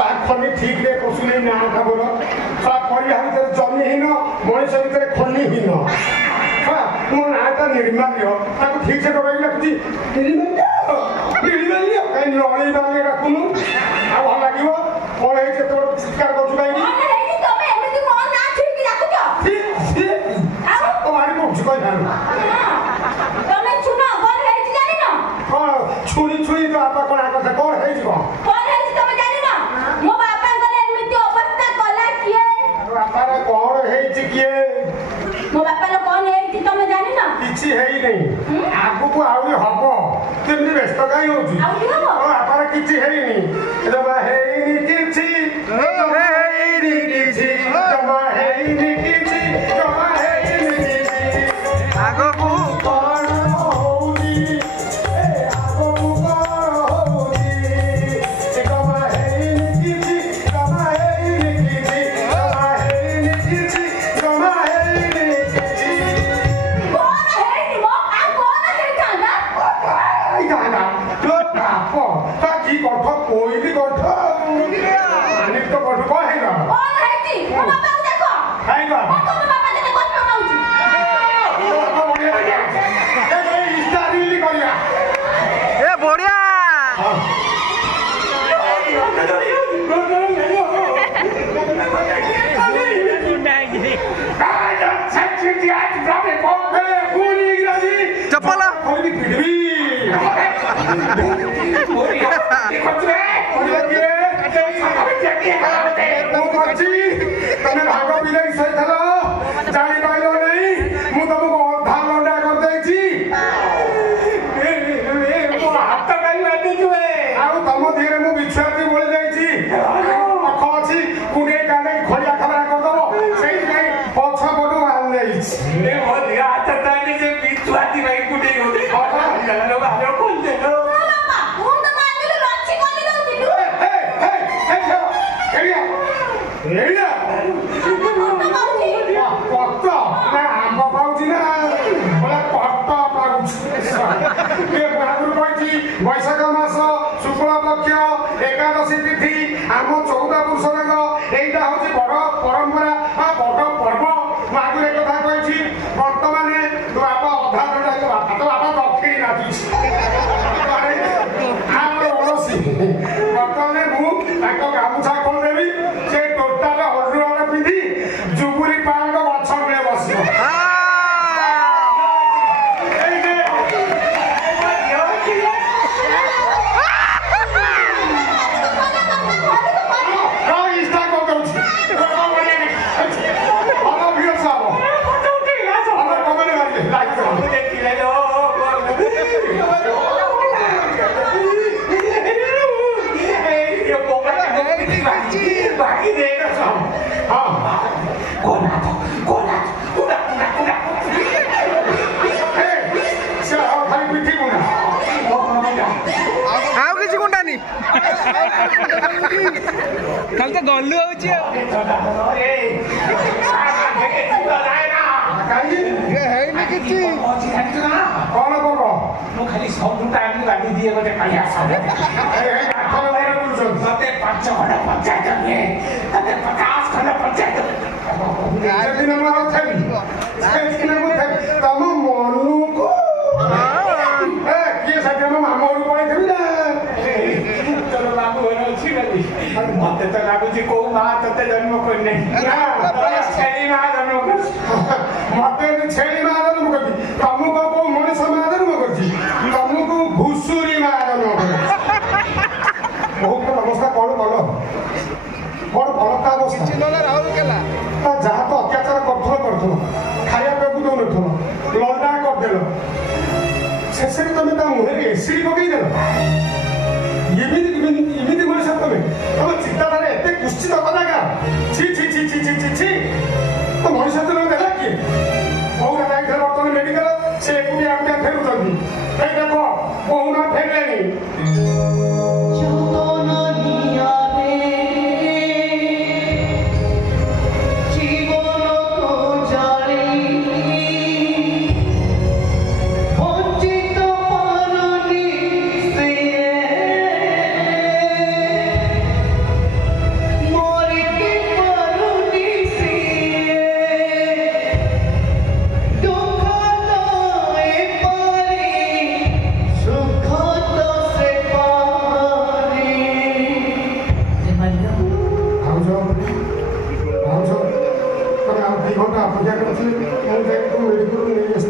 खनि ठीक रे पशुले ना खबर सा परिया भीतर जमीहीन मनुष्य भीतर खनिहीन हाँ मो नाटा निर्माल्य ताको ठीक से डराई रखती निर्माल्य कहीं नळी बांगे रखुनु आ भल लागिवो कोन हे जे तोर चित्कार करछु भाई कोन हे कि तमे एमिति मो ना ठीक राखुछ ठीक तुम्हारी को कोई ना तमे सुनो कोन हे कि जानि न कोन छुरी छुरी तो आपा कोन आका कोन हे जी कोन हे कि तमे जानि न मो बापा गले एमिति अवस्था कला किए बापा रे कोन हे जी किए मो बापा रे कोन हे कि तमे जानि न किछि हेई नहीं आगु को आउरी हबो तेमनी व्यस्त काई होची आउरी हबो ओ बापा रे किछि हेई नहीं जबा हेई नी किछि जबा हेई नी किछि जबा हेई नी किछि जबा हेई नी किछि आगु को कोन होउनी ए आगु को कोन होउनी जबा हेई नी किछि जबा हेई नी किछि जबा हेई नी किछि जबा हेई नी किछि कोन हे कि मो आ कोन हे कांदा आई गाना तो पापो ता की करथ कोई भी करथ मानिक तो करथ को है ना कोन हे कि मो बापा को देखो हाय गा मो तो बापा जने कष्ट नउची ए स्टाइल करिया ए बढ़िया चप्पल तमें भाग बिले सही थल जानी पाइल नहीं मु तुमको अधा लंडा कर देछि हाथ कहीं बांधी जुए आउ तम धीरे मु बिछुआती बोली जाइछि अख अछि कुने काने खड़िया खबरा कर दबो सेही काई पछ पटु आन जाइछि ए हो दिया हाथ तानी जे बिछुआती भाई कुटे होते लो बालो कोन दे लो बापा कोन त मानिले रछि कोनी दउची एरिया एरिया कत्त ना आंब पाउछि ना बोला कत्त पाउछि के बाबुर कहछि वैशाख मास शुक्ल पक्ष एकादशी तिथि आम 14 पुरुषरंग एइटा होछि बड़ परंपरा आ बड़ पर्व मागुरे कथा कहछि वर्तमान तो बापा अधा घंटा तो बापा दक्षिणी नाचुछि आम ओलसी वर्तमान मु ताको गामुछा खोल देबी से टोटाल हरुआर पिंधी जुबुरी पांग गछ मेले बसियो कल तो गल्लू होची ये है नहीं किछि कौन बोलो मु खाली सब टाइम गाड़ी दिए गोटे कालिया सब मते 5 घंटा पंचायत में तते 50 घंटा पंचायत दिन में थली दिन में थली तम मनु को ए किए सके हम हमर पड़े थी ना चलो बाबू अछि गली मते त लागु जी को मां तते जन्म कोइ नहीं ना छेली मां जन्म कर मते छेली मां जन्म करती तमको को मनुष्य मां जन्म करती तमको घुसुरी मां जन्म करती बहुत अवस्था कौन कलो कौन फलता अवस्था चिन्हला राहुल केला ता जहा तो अत्याचार करथलो खाया पे को दउनथलो लंडा कर देलो शेषे तमे ता मुहे एसिड पकई देलो इमिति मनुष्य तमे तम चिंताधारा एते कुश्चित कथा का छी छी छी छी छी छी छी तो मनुष्य तो देला कि बहुना नाइ घर बर्तन मेडिकल से एकुटिया आउटिया फेरुचंदी ए देखो बहुना फेरलेनी ଭାଉଜ ତମେ ଆଉ 2 ଘଣ୍ଟା ଅପେକ୍ଷା କରିଥିଲି ମୁଁ ଯାଇକି ମେଡ଼ିକାଲରୁ ନେଇ ଆସିଥିଲି